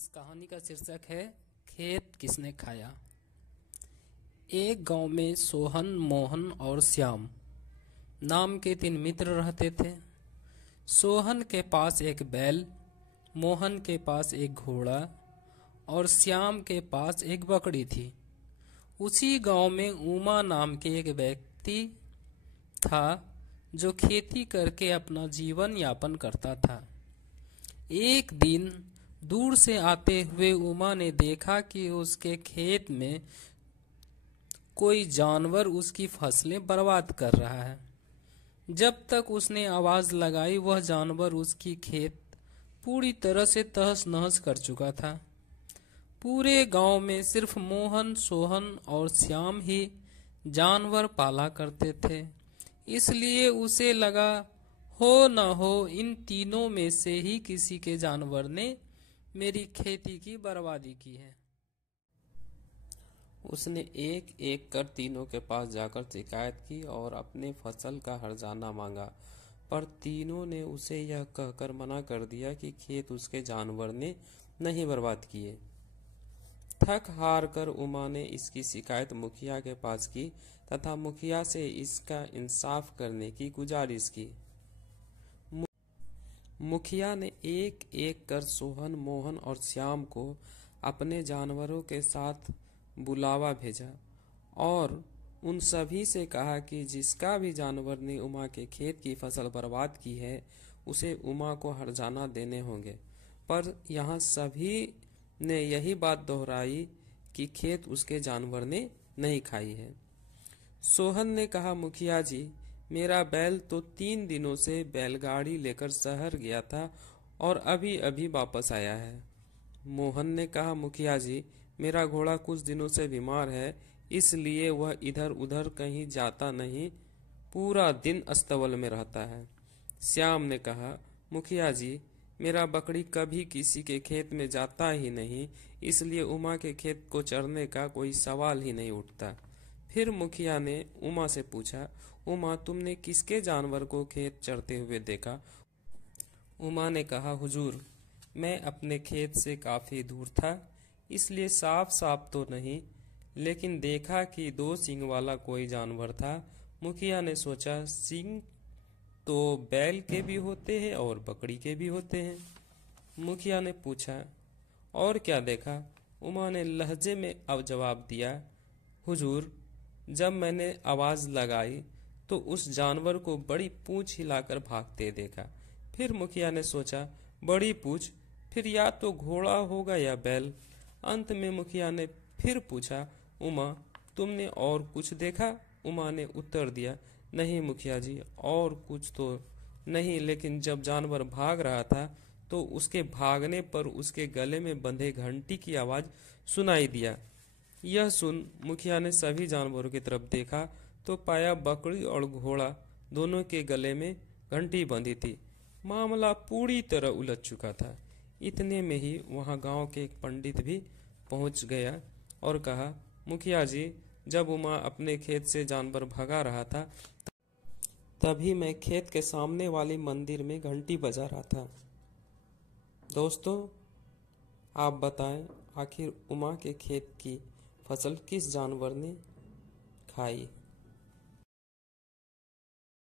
इस कहानी का शीर्षक है खेत किसने खाया। एक गांव में सोहन, मोहन और श्याम नाम के 3 मित्र रहते थे। सोहन के पास एक बैल, मोहन के पास एक घोड़ा और श्याम के पास एक बकरी थी। उसी गांव में उमा नाम के एक व्यक्ति था जो खेती करके अपना जीवन यापन करता था। एक दिन दूर से आते हुए उमा ने देखा कि उसके खेत में कोई जानवर उसकी फसलें बर्बाद कर रहा है। जब तक उसने आवाज लगाई, वह जानवर उसकी खेत पूरी तरह से तहस नहस कर चुका था। पूरे गांव में सिर्फ मोहन, सोहन और श्याम ही जानवर पाला करते थे। इसलिए उसे लगा, हो न हो इन तीनों में से ही किसी के जानवर ने मेरी खेती की बर्बादी की है। उसने एक एक कर तीनों के पास जाकर शिकायत की और अपने फसल का हर्जाना मांगा, पर तीनों ने उसे यह कहकर मना कर दिया कि खेत उसके जानवर ने नहीं बर्बाद किए। थक हार कर उमा ने इसकी शिकायत मुखिया के पास की तथा मुखिया से इसका इंसाफ करने की गुजारिश की। मुखिया ने एक एक कर सोहन, मोहन और श्याम को अपने जानवरों के साथ बुलावा भेजा और उन सभी से कहा कि जिसका भी जानवर ने उमा के खेत की फसल बर्बाद की है, उसे उमा को हर्जाना देने होंगे। पर यहाँ सभी ने यही बात दोहराई कि खेत उसके जानवर ने नहीं खाई है। सोहन ने कहा, मुखिया जी, मेरा बैल तो 3 दिनों से बैलगाड़ी लेकर शहर गया था और अभी अभी वापस आया है। मोहन ने कहा, मुखिया जी, मेरा घोड़ा कुछ दिनों से बीमार है, इसलिए वह इधर उधर कहीं जाता नहीं, पूरा दिन अस्तबल में रहता है। श्याम ने कहा, मुखिया जी, मेरा बकरी कभी किसी के खेत में जाता ही नहीं, इसलिए उमा के खेत को चरने का कोई सवाल ही नहीं उठता। फिर मुखिया ने उमा से पूछा, उमा, तुमने किसके जानवर को खेत चरते हुए देखा? उमा ने कहा, हुजूर, मैं अपने खेत से काफी दूर था, इसलिए साफ साफ तो नहीं, लेकिन देखा कि 2 सींग वाला कोई जानवर था। मुखिया ने सोचा, सींग तो बैल के भी होते हैं और बकरी के भी होते हैं। मुखिया ने पूछा, और क्या देखा? उमा ने लहजे में अब जवाब दिया, हुजूर, जब मैंने आवाज लगाई तो उस जानवर को बड़ी पूंछ हिलाकर भागते देखा। फिर मुखिया ने सोचा, बड़ी पूंछ, फिर या तो घोड़ा होगा या बैल। अंत में मुखिया ने फिर पूछा, उमा, तुमने और कुछ देखा? उमा ने उत्तर दिया, नहीं मुखिया जी, और कुछ तो नहीं, लेकिन जब जानवर भाग रहा था तो उसके भागने पर उसके गले में बंधे घंटी की आवाज सुनाई दिया। यह सुन मुखिया ने सभी जानवरों की तरफ देखा तो पाया बकरी और घोड़ा दोनों के गले में घंटी बंधी थी। मामला पूरी तरह उलझ चुका था। इतने में ही वहां गांव के एक पंडित भी पहुंच गया और कहा, मुखिया जी, जब उमा अपने खेत से जानवर भगा रहा था, तभी मैं खेत के सामने वाली मंदिर में घंटी बजा रहा था। दोस्तों, आप बताएं, आखिर उमा के खेत की फसल किस जानवर ने खाई?